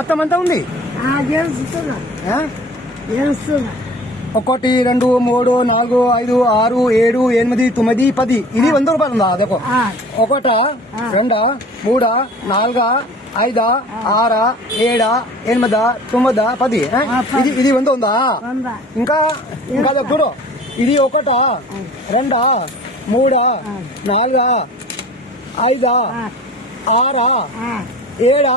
మొత్తం అంతా ఉంది. గెలుస్తున్నా. 1 2 3 4 5 6 7 8 9 10 ఇది 100 రూపాయలు ఉందా? అదే 1 2 3 4 5 6 7 8 9 10 ఇది 100 ఉందా? ఇంకా ఇంకా చూడు, ఇది 1 2 3 4 5 6 7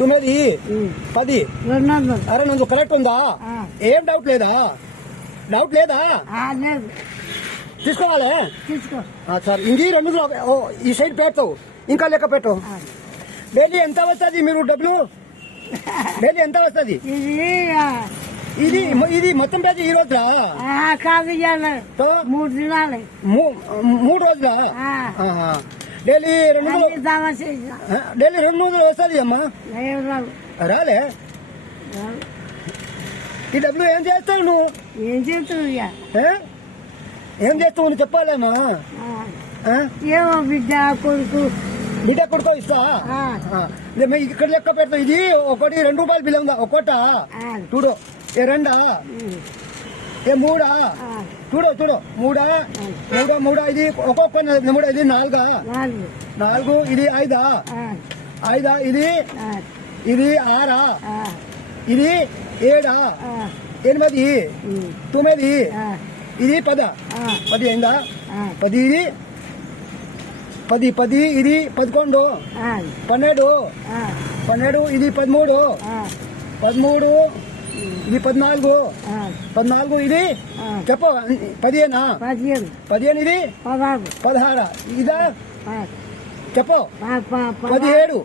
8 9 10. అరే నువ్వు కరెక్ట్ ఉందా? ఏం డౌట్ లేదా? డౌట్ లేదా? తీసుకోవాలి. సరే ఇంక 2 ఈ సైడ్ పెడతావు, ఇంకా లెక్క పెట్టు. డైలీ ఎంత వస్తుంది మీరు డబ్బులు? డైలీ ఎంత వస్తుంది? ఇది ఇది మొత్తం పేజీ ఈ రోజులా కాదు, 3 దినాలు 3 రోజులా? డైలీ 2 డైలీ 2 వస్తుంది అమ్మా. రాలే ఈ డబ్బులు ఏం చేస్తావు నువ్వు? ఏం చేస్తావు? ఏం చేస్తావు నువ్వు చెప్పాలేమా? ఏమో బిడ్డ కొడుకు ఇస్తా. ఇక్కడ లెక్క పెడతా. ఇది 1 2 రూపాయలు బిల్ ఉందా? 1 చూడు, 2 3 చూడు 3 ఇది ఒక్కొక్క 3 ఇది 4 ఇది 5 ఇది 6 ఇది 7 8 9 ఇది 10 అయిందా? 10 ఇది 10 ఇది 11 12 ఇది 13 ఇది 14 ఇది చెప్పు 15 ఇది 16 ఇదా చెప్పు 17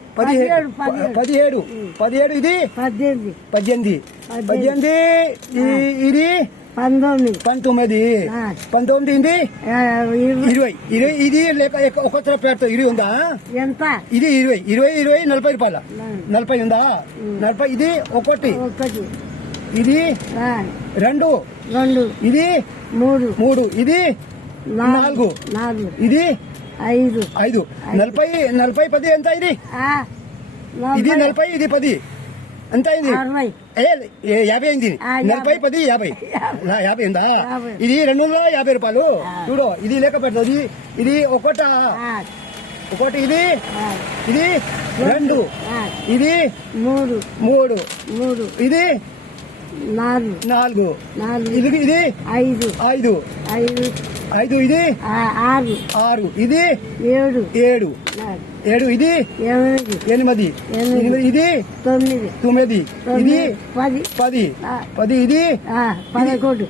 ఇది 18 ఇది 19 ఇది 20 ఇది లేక ఒక పెడతావు. 20 ఉందా? ఎంత? ఇది 20 40 రూపాయల 40 ఉందా? 40 ఇది 1 ఇది 2 ఇది 3 ఇది 4 ఇది 5 40 10 ఎంత? ఇది 40 ఇది 10 ఎంత అయింది? 50 అయింది. 40 10 50 ఉందా? ఇది 250 రూపాయలు. చూడు, ఇది లెక్క పెడతావు. ఇది 1 ఇది 2 ఇది 3 ఇది 4 ఇది 5 ఇది 6 ఇది 7 ఇది 8 ఇది 9 ఇది 10 ఇది 11 ఇది 12 ఇది 13 ఇది 14 ఇది 14 ఇది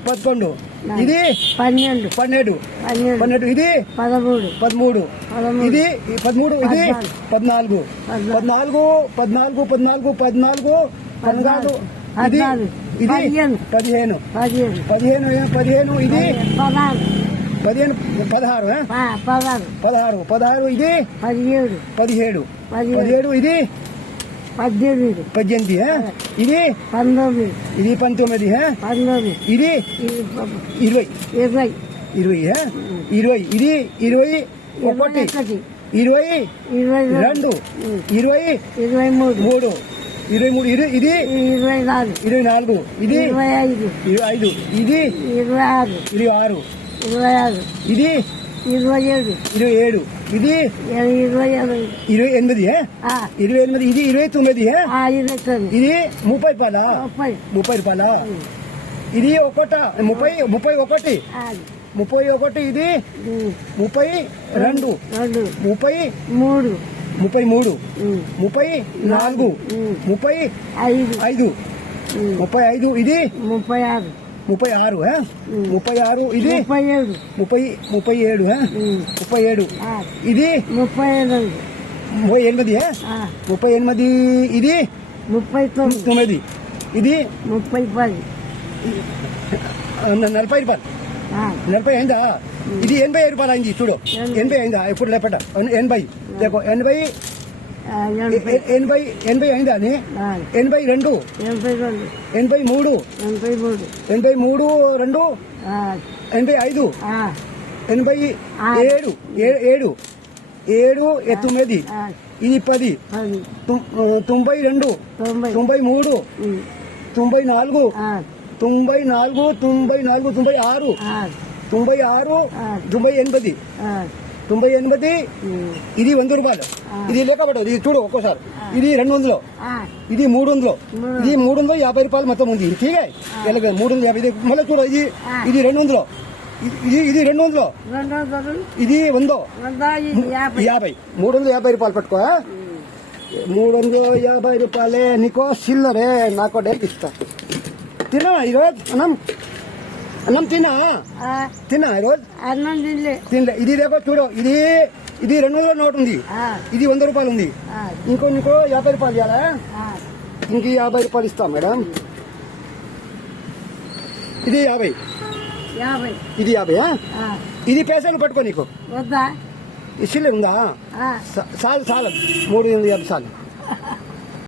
15 ఇది 16 ఇది 17 ఇది 18 ఇది 19 ఇది 20 ఇది 20 ఇది 21 22 23 ఇది 24 ఇది 25 ఇది 26 ఇది 27 ఇది 28 ఇది 28 ఇది 29 ఇది 30 రూపాయల 30 రూపాయల ఇది 31 ఇది 32 33 34 35 ఇది 36 ఇది 37 ఇది 38 ఇది 39 ఇది 40 రూపాయలు 40 అయిందా? ఇది 85 రూపాయలు అయింది. చూడు 80 అయిందా? ఎప్పుడు లేపట 80 లేకో 80 అయిందా అని 82 83 2 85 87 7 9 ఆ, ఇది 10 10 92 90 93 ఉమ్, 94 ఆ, 94 96 ఆ, 96 ఆ. 98 ఆ, 98 ఉమ్, ఇది 100 రూపాయలు ఇది లేకపోతే ఇది చూడు ఒక్కోసారి ఇది 200 ఆ, ఇది 300 ఇది 350 రూపాయలు మొత్తం ఉంది ठीक है 350 ఇది మళ్ళీ చూడు ఇది ఇది 200 ఇది 200 200 ఇది 100 150 350 రూపాయలు పట్టుకో 350 రూపాయలే నీకో చిల్లరే నాకు డైలీ ఇస్తా తిన్నా ఈరోజు అన్నం తిన్నా ఆ, తిన్నా ఈరోజు అన్నం తినలే తినలే ఇది లేకో చూడు ఇది 200 నోట్ ఉంది ఆ, ఇది 100 రూపాయలు ఉంది ఆ, నీకో 50 రూపాయలు ఇవ్వాలా ఆ, ఇంక 50 రూపాయలు ఇస్తాం మేడం ఇది 50 50 ఇది 50 ఆ, ఇది పైసలు పట్టుకో నీకు వద్దా ఇసిలే ఉందా ఆ, చాలు చాలు 350 చాలు